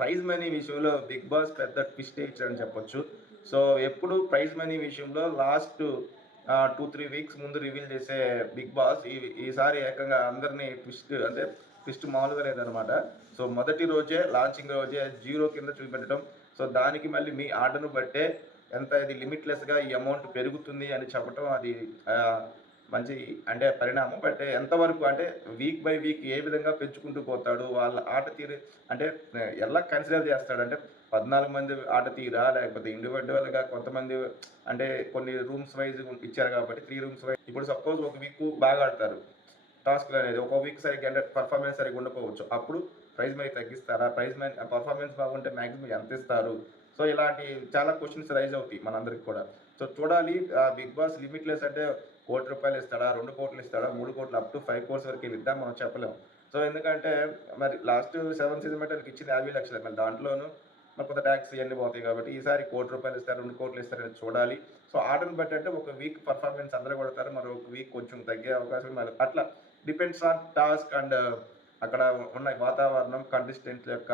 Praise money విషయంలో big Boss పెద్ద twist ఇచ్చారని చెప్పొచ్చు. సో ఎప్పుడు ప్రైజ్ మనీ విషయంలో లాస్ట్ టూ త్రీ వీక్స్ ముందు రివీల్ చేసే బిగ్ బాస్ ఈ ఈసారి ఏకంగా అందరినీ ట్విస్ట్ అంటే ట్విస్ట్ మామూలుగా లేదనమాట సో మొదటి రోజే లాంచింగ్ రోజే జీరో కింద చూపెట్టడం. సో దానికి మళ్ళీ మీ ఆర్డర్ను బట్టే ఎంత ఇది లిమిట్లెస్గా ఈ అమౌంట్ పెరుగుతుంది అని చెప్పడం అది మంచి అంటే పరిణామం. బట్ ఎంతవరకు అంటే వీక్ బై వీక్ ఏ విధంగా పెంచుకుంటూ పోతాడు? వాళ్ళ ఆట తీరు అంటే ఎలా కన్సిడర్ చేస్తాడు? అంటే పద్నాలుగు మంది ఆట తీరా? లేకపోతే ఇండివిజువల్గా కొంతమంది అంటే కొన్ని రూమ్స్ వైజ్ ఇచ్చారు కాబట్టి త్రీ రూమ్స్ వైజ్ ఇప్పుడు సపోజ్ ఒక వీక్ బాగా ఆడతారు. టాస్క్లు అనేది ఒక వీక్ సరిగ్గా అంటే పర్ఫార్మెన్స్ సరిగ్గా ఉండకపోవచ్చు. అప్పుడు ప్రైజ్ మనీ తగ్గిస్తారా? ప్రైజ్ మనీ పర్ఫార్మెన్స్ బాగుంటే మ్యాక్సిమం ఎంత ఇస్తారు? సో ఇలాంటి చాలా క్వశ్చన్స్ రైజ్ అవుతాయి మనందరికి కూడా. సో చూడాలి బిగ్ బాస్ లిమిట్లెస్ అంటే కోటి రూపాయలు ఇస్తాడా రెండు కోట్లు ఇస్తాడా మూడు కోట్లు అప్ టు ఫైవ్ కోర్స్ వరకు వెళ్ళిద్దాం మనం చెప్పలేము సో ఎందుకంటే మరి లాస్ట్ సెవెన్ సీజన్ బట్టి ఇచ్చింది యాభై లక్షలు. మరి దాంట్లోనూ మరి కొంత ట్యాక్స్ ఇవన్నీ పోతాయి కాబట్టి ఈసారి కోటి రూపాయలు ఇస్తారు రెండు కోట్లు ఇస్తారు చూడాలి. సో ఆర్డర్ని బట్టి అంటే ఒక వీక్ పర్ఫార్మెన్స్ అందరూ కొడతారు మరి ఒక వీక్ కొంచెం తగ్గే అవకాశం. మరి అట్లా డిపెండ్స్ ఆన్ టాస్క్ అండ్ అక్కడ ఉన్న వాతావరణం కంటెస్టెంట్ యొక్క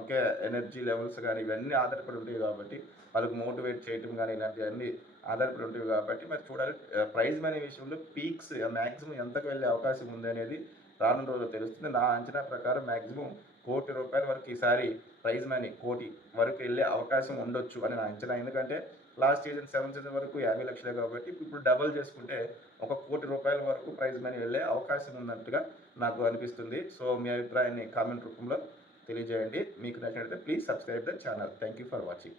ఓకే ఎనర్జీ లెవెల్స్ కానీ ఇవన్నీ ఆధారపడి ఉంటాయి కాబట్టి వాళ్ళకి మోటివేట్ చేయటం కానీ ఇలాంటివన్నీ ఆధారపడి ఉంటాయి కాబట్టి మరి చూడాలి. ప్రైజ్ మనీ విషయంలో పీక్స్ మ్యాక్సిమం ఎంతకు వెళ్ళే అవకాశం ఉంది అనేది రానున్న రోజుల్లో తెలుస్తుంది. నా అంచనా ప్రకారం మ్యాక్సిమం కోటి రూపాయల వరకు ఈసారి ప్రైజ్ మనీ కోటి వరకు వెళ్ళే అవకాశం ఉండొచ్చు అని నా అంచనా. ఎందుకంటే లాస్ట్ సీజన్ సెవెన్ సీజన్ వరకు యాభై లక్షలే కాబట్టి ఇప్పుడు డబల్ చేసుకుంటే ఒక కోటి రూపాయల వరకు ప్రైజ్ మనీ వెళ్ళే అవకాశం ఉన్నట్టుగా నాకు అనిపిస్తుంది. సో మీ అభిప్రాయాన్ని కామెంట్ రూపంలో తెలియజేయండి. మీకు నచ్చినట్లయితే please subscribe the channel. Thank you for watching.